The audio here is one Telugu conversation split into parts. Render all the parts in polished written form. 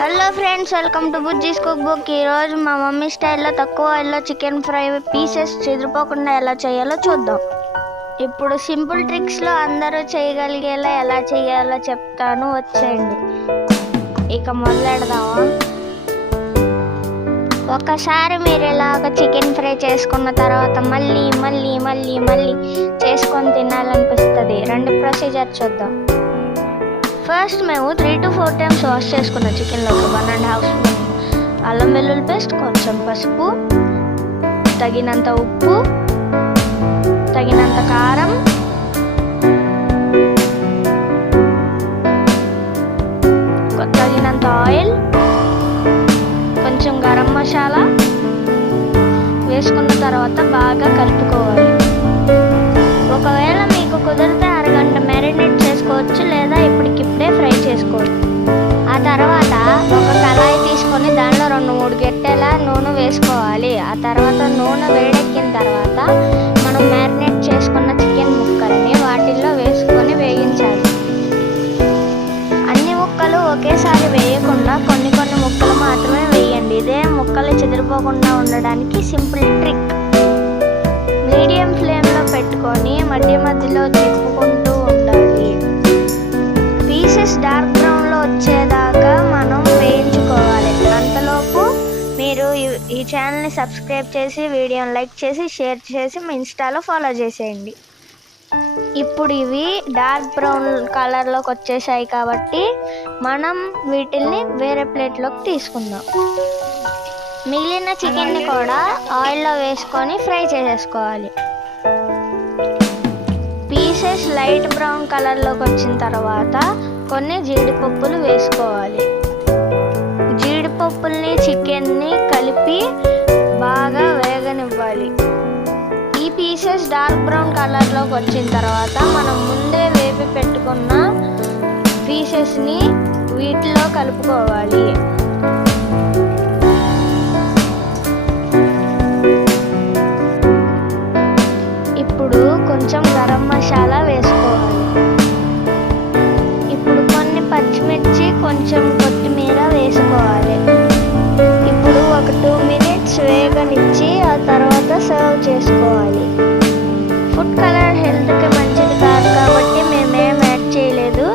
Hello friends, welcome to బుజ్జీస్ cook book. ఈరోజు మా మమ్మీ స్టైల్లో తక్కువ ఆయిల్లో చికెన్ ఫ్రై పీసెస్ చెదిరిపోకుండా ఎలా చేయాలో చూద్దాం. ఇప్పుడు సింపుల్ ట్రిక్స్లో అందరూ చేయగలిగేలా ఎలా చేయాలో చెప్తాను, వచ్చేయండి. ఇక మొదలెడదామా? ఒకసారి మీరు ఇలాగ చికెన్ ఫ్రై చేసుకున్న తర్వాత మళ్ళీ మళ్ళీ మళ్ళీ మళ్ళీ చేసుకొని తినాలనిపిస్తుంది. రెండు ప్రొసీజర్ చూద్దాం. ఫస్ట్ మేము 3 to 4 times వాష్ చేసుకున్న చికెన్లోకి 1.5 స్పూన్ అల్లం వెల్లుల్లి పేస్ట్, కొంచెం పసుపు, తగినంత ఉప్పు, తగినంత కారం, తగినంత ఆయిల్, కొంచెం గరం మసాలా వేసుకున్న తర్వాత బాగా కలుపుకోవాలి. ఒకవేళ మీకు కుదిరితే అరగంట మ్యారినేట్ చేసుకోవచ్చు, లేదా ఇప్పటికిప్పుడే ఫ్రై చేసుకోవచ్చు. ఆ తర్వాత ఒక కళాయి తీసుకొని దానిలో 2-3 గెట్టెల నూనె వేసుకోవాలి. ఆ తర్వాత నూనె వేడెక్కిన తర్వాత మనం మ్యారినేట్ చేసుకున్న చికెన్ ముక్కలని వాటిల్లో వేసుకొని వేయించాలి. అన్ని ముక్కలు ఒకేసారి వేయకుండా కొన్ని కొన్ని ముక్కలు మాత్రమే వేయండి. ఇదే ముక్కలు చెదిరిపోకుండా ఉండడానికి సింపుల్ ట్రిక్. మీడియం ఫ్లేమ్లో పెట్టుకొని మధ్య మధ్యలో తిప్పుకుంటూ ఉండాలి. పీసెస్ డార్క్ బ్రౌన్లో వచ్చేదాకా మనం వేయించుకోవాలి. అంతలోపు మీరు ఈ ఛానల్ని సబ్స్క్రైబ్ చేసి, వీడియోని లైక్ చేసి, షేర్ చేసి మీ ఇన్స్టాలో ఫాలో చేసేయండి. ఇప్పుడు ఇవి డార్క్ బ్రౌన్ కలర్లోకి వచ్చేసాయి కాబట్టి మనం వీటిల్ని వేరే ప్లేట్లోకి తీసుకుందాం. మిగిలిన చికెన్ని కూడా ఆయిల్లో వేసుకొని ఫ్రై చేసేసుకోవాలి. పీసెస్ లైట్ బ్రౌన్ కలర్లోకి వచ్చిన తర్వాత కొన్ని జీడిపప్పులు వేసుకోవాలి. జీడిపప్పుల్ని చికెన్ని కలిపి బాగా వేగనివ్వాలి. ఈ పీసెస్ డార్క్ బ్రౌన్ కలర్లోకి వచ్చిన తర్వాత మనం ముందే వేపి పెట్టుకున్న పీసెస్ని వీటిలో కలుపుకోవాలి. ఇప్పుడు కొంచెం గరం మసాలా వేసుకోవాలి. ఇప్పుడు కొన్ని పచ్చిమిర్చి, కొంచెం కొత్తిమీర వేసుకోవాలి. ఇప్పుడు ఒక 2 minutes వేగనిచ్చి ఆ తర్వాత సర్వ్ చేసుకోవాలి. ఫుడ్ కలర్ హెల్త్కి మంచిది కాదు కాబట్టి మేమేం యాడ్ చేయలేదు.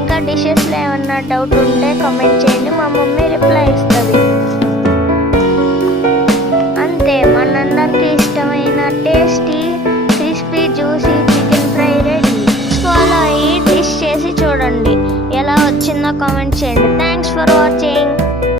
ఇంకా డిషెస్లో ఏమన్నా డౌట్ ఉంటే కామెంట్ చేయండి, మా మమ్మీ రిప్లై ఇస్తుంది.